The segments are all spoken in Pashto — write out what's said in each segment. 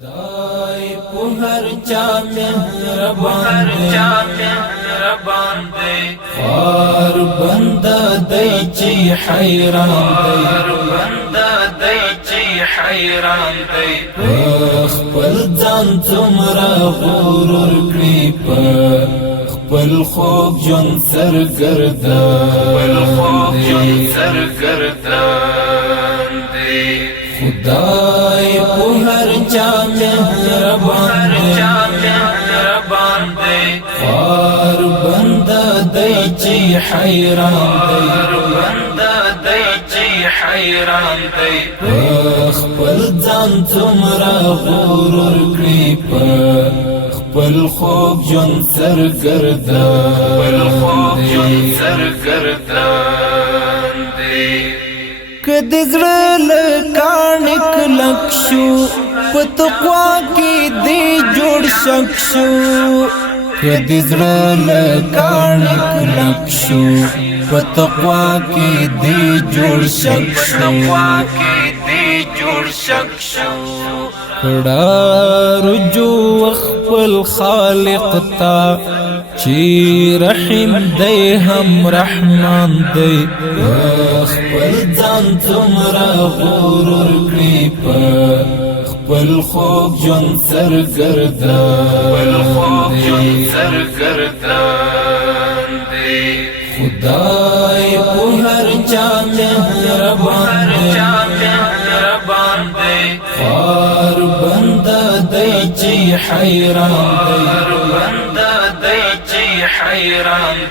خدای په هر چا مهربان دی خار بنده دی چې حیران دی خپل ځان څومره غرور کړي په خپل خوب ژوند سرګردان دی خدای په هر چا مهربان دی خار بنده دی چې حیران دی خپل ځان څومره غرور کړي په خپل خوب ژوند سرګردان دی کدی زړه لکاڼ کلک شو په تقوا کې دی جوړ شک شو کدی زړه لکاڼ کلک شو په تقوا کې دی جوړ شک شو کړه رجوع خپل خالق تا چی رحیم دی هم رحمان دی خپل ځان څومره غرور کړي په خپل خوب ژوند سرګردان دی خدای په هر چا مهربان دی خار بنده دی چې حیران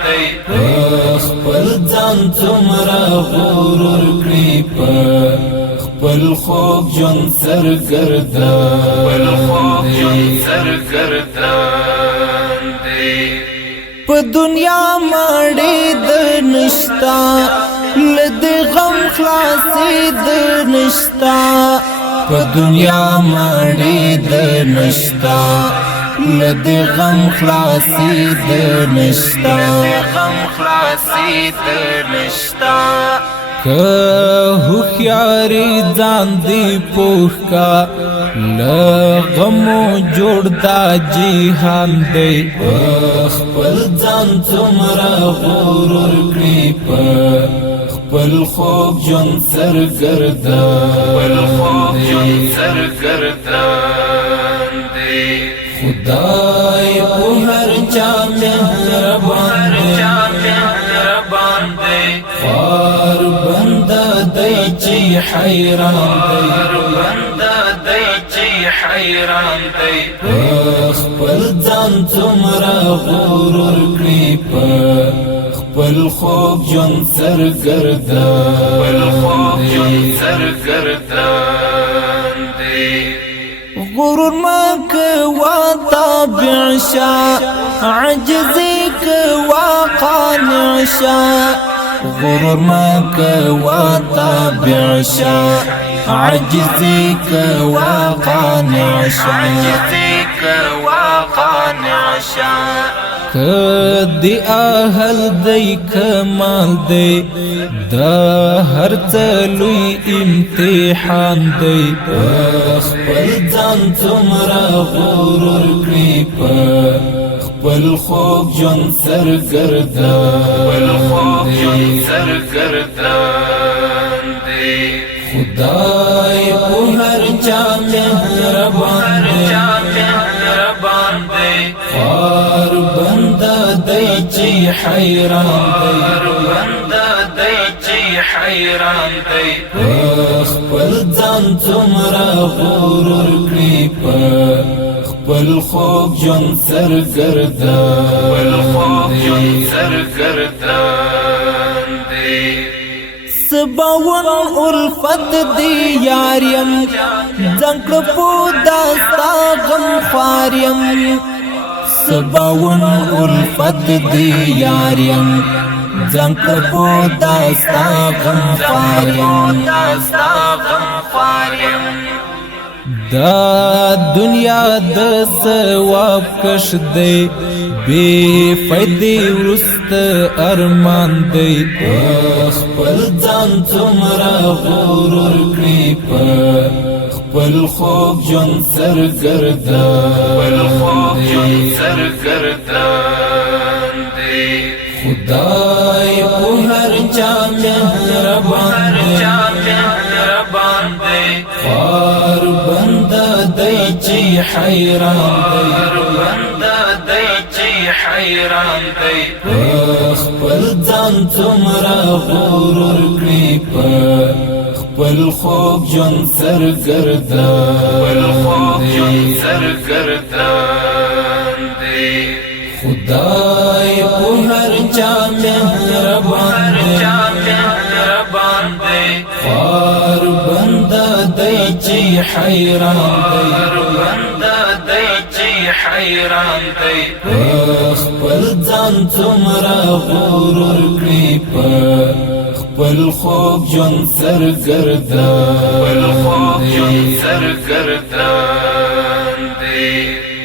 دی خپل ځان څومره غرور کړي په خپل خوب ژوند سرګردان دی په دنیا مړې د نشتا لد غم خلاصې د نشتا په دنیا مړې د نشتا لد غم خلاصې د نشتا که هوښیاري ځان دی پوه کا له غمو جوړ دا جهان دی خپل ځان څومره غرور کړي په خپل خوب ژوند سرګردان دی خدای په هر چا مهربان دی خار بنده دی چې حیران دی خپل ځان څومره غرور کړي په خپل خوب ژوند سرګردان دی غرور ما کوا تابع شا عجزی کوا قانع شا غرور ما کوا تابع شا عجزی کوا قانع شا کدی اهل دی کمال دی دا هر څلوی امتحان دی خپل ځان څومره غرور کړي په خپل خوب ژوند سرګردان دی خدای په هر چا مهربان دی خار بنده دی چې حیران دی خپل ځان څومره غرور کړي په خپل خوب ژوند سرګردان دی سباون الفت دی یاریم ځنکړ په داستا غم خواریم سباون الفت دی یاریم ځنکړ په داستا غم خواریم دا دنیا د ثواب کش دی بے فائدې ورست ارمان دی خپل ځان څومره غرور کړي په خپل خوب جون سرګردان دی خدای په هر چا مهربان دی خار بنده دی چې حیران دی خپل ځان څومره غرور کړی په خپل خوب جون سرګردان دی خدای په هر چا مهربان دی خار بنده دی چې حیران دی خپل ځان څومره غرور کړی په خپل خوب جون سرګردان دی